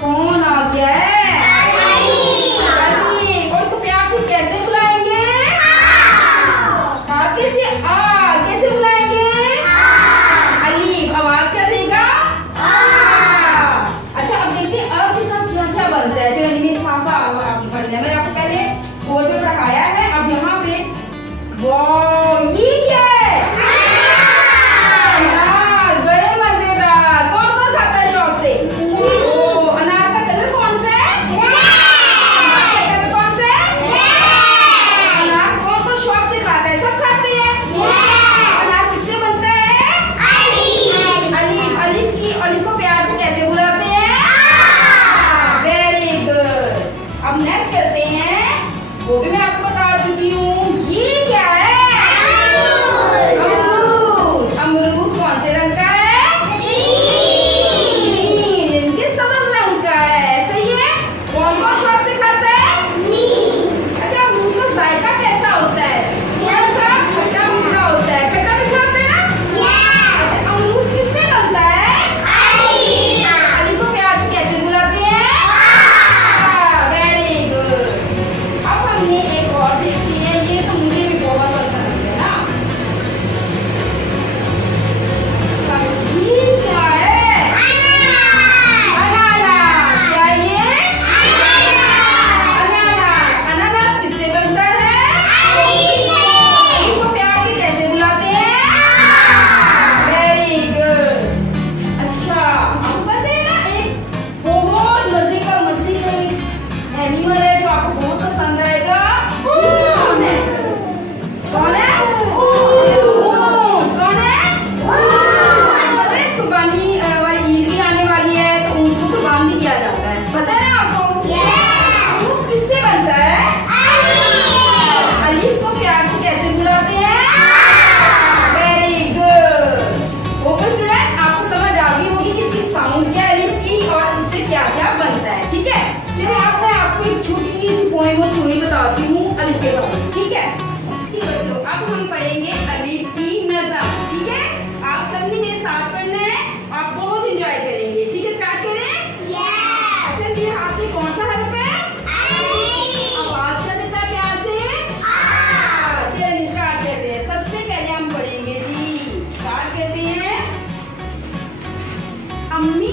कौन आ गया है? अलीफ। और इसको प्यार से कैसे बुलाएंगे? कैसे कैसे बुलाएंगे? अलीफ। आवाज क्या देगा? अच्छा अब देखिए अ के साथ क्या क्या बनता है। चलिए साफा आगे बढ़ने मैंने आपको पहले बोर्ड पे पढ़ाया है। अब यहाँ पे ये क्या है? अनार। बड़े मजेदार। कौन कौन खाता है शौक से? अनार का कलर कौन सा है? अनार का कलर कौन सा है? अनार कौन कौन शौक से खाता है? सब खाते हैं। अनार किससे बनता है? अलीफ। अलीफ को प्यार से कैसे बुलाते हैं? Very good. अब नेक्स्ट चलते हैं, वो भी मैं आपको बता चुकी हूँ। ये क्या है? अमरूद। अमरूद कौन से रंग का है? ग्रीन। इनके सबज रंग का है। सही है। कौन कौन शौक से खाता है? अच्छा अमरूद का जायका कैसा होता है? थोड़ा सा खट्टा मीठा होता है। खट्टा मीठा होता है ना? अच्छा अमरूद किससे बनता है? अलीफ को प्यार से कैसे बुलाते हैं? Very good. अब हमने एक और देखी है, ये तो मुझे भी बहुत पसंद है ना। ये क्या है? अनानास। क्या ये? अनानास। अनानास किससे बनता है? अलीफ को प्यार से कैसे बुलाते हैं? Very good. अच्छा आपको पता है ना एक बहुत मजे का एनिमल है जो आपको बहुत पसंद आएगा। कौन है? कौन है? ऊंट। कौन है? अरे कुर्बानी वाली ईद भी आने वाली है तो ऊंट को कुर्बान भी किया जाता है। पता है ना आपको? ऊंट किससे बनता है? अलीफ को प्यार से कैसे बुलाते हैं? Very good. ओके स्टूडेंट्स आपको समझ आ गई होगी कि इसकी साउंड क्या है अलीफ की और इससे क्या क्या बनता है। ठीक है चलिए अब मैं आपको एक छोटी सी पोएम और स्टोरी बताती हूँ अलीफ के बारे में। ठीक है ठीक बच्चों अब हम पढ़ेंगे अलीफ की नज़म। ठीक है आप सबने मेरे साथ पढ़ना है, आप बहुत एंजॉय करेंगे। ठीक है स्टार्ट करें। अच्छा मेरे हाथ में कौन सा हर्फ है? आवाज क्या देता है प्यार से? चलिए स्टार्ट करते हैं। सबसे पहले हम पढ़ेंगे जी, स्टार्ट करते हैं। अम्मी